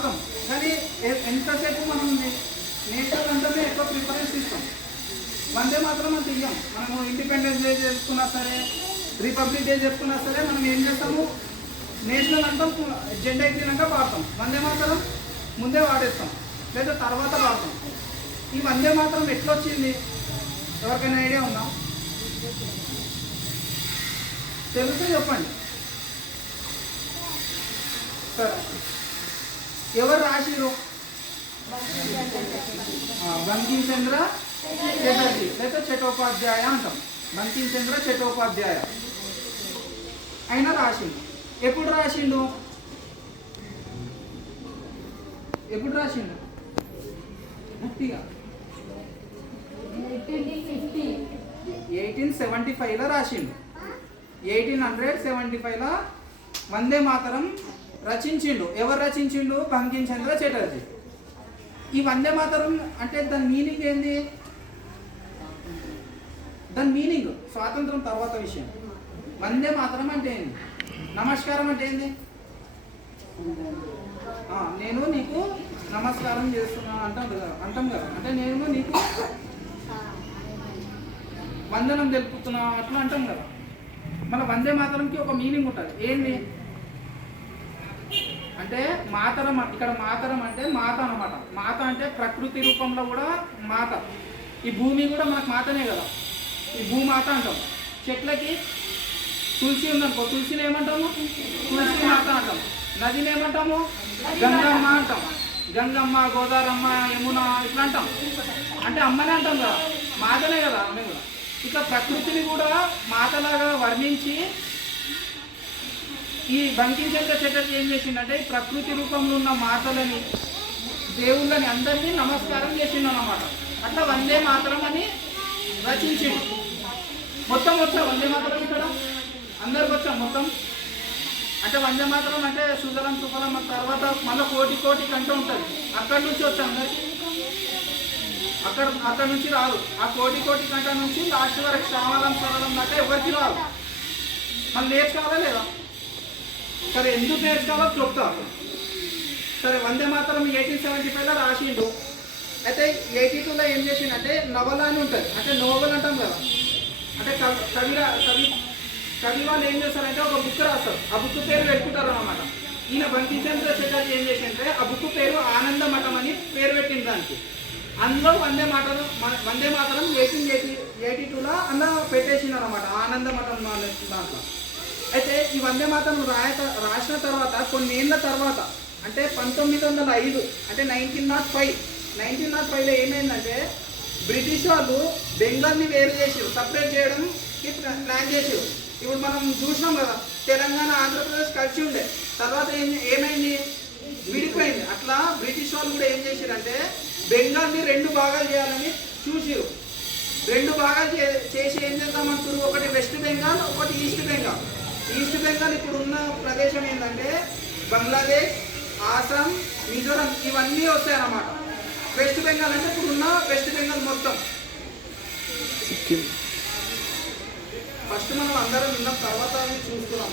కానీ ఎంతసేపు మనం నేషనల్ అంటేనే ఎక్కువ ప్రిఫరెన్స్ ఇస్తాం. వందే మాత్రం మనం ఇయ్యం. మనము ఇండిపెండెన్స్ డే చేసుకున్నా సరే, రిపబ్లిక్ డే చెప్పుకున్నా సరే, మనం ఏం చేస్తాము, నేషనల్ అంటాం, జెండా ఎక్కినాక పాడతాం. వందే మాత్రం ముందే వాడేస్తాం, లేదా తర్వాత పాడతాం. ఈ వందే మాత్రం ఎట్లా వచ్చింది, ఎవరికైనా ఐడియా ఉందా? తెలిస్తే చెప్పండి. సరే, ఎవరు రాసిరు? బంకిం చంద్ర చటర్జీ లేదా చటోపాధ్యాయ అంటాం. బంకిం చంద్ర చటోపాధ్యాయ ఆయన రాసిండు. ఎప్పుడు రాసిండు? ఎప్పుడు రాసిండు? గట్టిగా 1875లో రాసిండు. 1875లో వందే మాతరం రచించిండు. ఎవరు రచించిండు? బంకిం చంద్ర చటర్జీ. ఈ వందే మాతరం అంటే దాని మీనింగ్ ఏంది? దాని మీనింగ్ స్వాతంత్రం తర్వాత విషయం. వందే మాతరం అంటే ఏంది? నమస్కారం అంటే ఏంది? నేను నీకు నమస్కారం చేస్తున్నాను అంటాం కదా, అంటే నేను నీకు వందనం తెలుపుతున్నా అట్లా అంటాం కదా. మన వందే మాతరంకి ఒక మీనింగ్ ఉంటుంది. ఏంది అంటే మాతరం. ఇక్కడ మాతరం అంటే మాత అన్నమాట. మాత అంటే ప్రకృతి రూపంలో కూడా మాత. ఈ భూమి కూడా మనకు మాతనే కదా, ఈ భూమాత అంటాం. చెట్లకి తులసి ఉందనుకో, తులసిని ఏమంటాము? తులసి మాత అంటాం. నదిని ఏమంటాము? గంగమ్మ అంటాం. గంగమ్మ, గోదావరమ్మ, యమున ఇట్లా అంటాం. అంటే అమ్మనే అంటాం కదా, మాతనే కదా ఆమె కూడా. ఇక ప్రకృతిని కూడా మాతలాగా వర్ణించి ఈ బంకిం చంద్ర చటర్జీ ఏం చేసిండంటే ఈ ప్రకృతి రూపంలో ఉన్న మాతలని, దేవుళ్ళని అందరినీ నమస్కారం చేసిండు అన్నమాట. అట్లా వందే మాతరం అని రచించిండు. మొత్తం వచ్చా వందే మాతరం? ఇక్కడ అందరికి వచ్చా మొత్తం? అంటే వందే మాతరం అంటే సుజలం సుఫలం తర్వాత మళ్ళీ కోటి కోటి కంటే ఉంటుంది. అక్కడి నుంచి వచ్చా అందరికి? అక్కడ నుంచి రాదు. ఆ కోటి కోటి కంట నుంచి లాస్ట్ వరకు శ్రావణం సరళం దాకా ఎవరికి రాదు. మళ్ళీ నేర్చుకోవాలా లేదా? సరే, ఎందుకు నేర్చుకోవాలో చెప్తా. సరే, వందే మాతరం 1875లో రాసిండు. అయితే 82లో ఏం చేసిండంటే నవల అని ఉంటుంది. అంటే నోవెల్ అంటాం కదా. అంటే కవి వాళ్ళు ఏం చేస్తారంటే ఒక బుక్ రాస్తారు. ఆ బుక్ పేరు పెట్టుకుంటారు అన్నమాట. ఈయన బంకిం చంద్ర చటర్జీ ఏం చేసిందంటే ఆ బుక్ పేరు ఆనంద మఠం అని పేరు పెట్టింది దానికి. అందులో వందే మాతరం 1882లో అందులో పెట్టేసిండు అనమాట, ఆనంద మఠం దాంట్లో. అయితే ఈ వందే మాతరం రాసిన తర్వాత కొన్ని ఏళ్ళ తర్వాత అంటే 1905 అంటే 1905లో ఏమైందంటే బ్రిటిష్ వాళ్ళు బెంగాల్ని వేరు చేసారు, సపరేట్ చేయడానికి ప్లాన్ చేసారు. ఇప్పుడు మనం చూసినాం కదా, తెలంగాణ ఆంధ్రప్రదేశ్ కలిసి ఉండే, తర్వాత ఏమైంది, విడిపోయింది. అట్లా బ్రిటిష్ వాళ్ళు కూడా ఏం చేశారంటే బెంగాల్ని 2 భాగాలు చేయాలని చూసారు. 2 భాగాలు చేసి ఏం చేద్దామంటారు, ఒకటి వెస్ట్ బెంగాల్, ఒకటి ఈస్ట్ బెంగాల్. ఈస్ట్ బెంగాల్ ఇప్పుడు ఉన్న ప్రదేశం ఏంటంటే బంగ్లాదేశ్, ఆసాం, మిజోరం ఇవన్నీ వస్తాయన్నమాట. వెస్ట్ బెంగాల్ అంటే ఇప్పుడున్న వెస్ట్ బెంగాల్ మొత్తం. ఫస్ట్ మనం అందరం విన్న తర్వాత చూస్తున్నాం.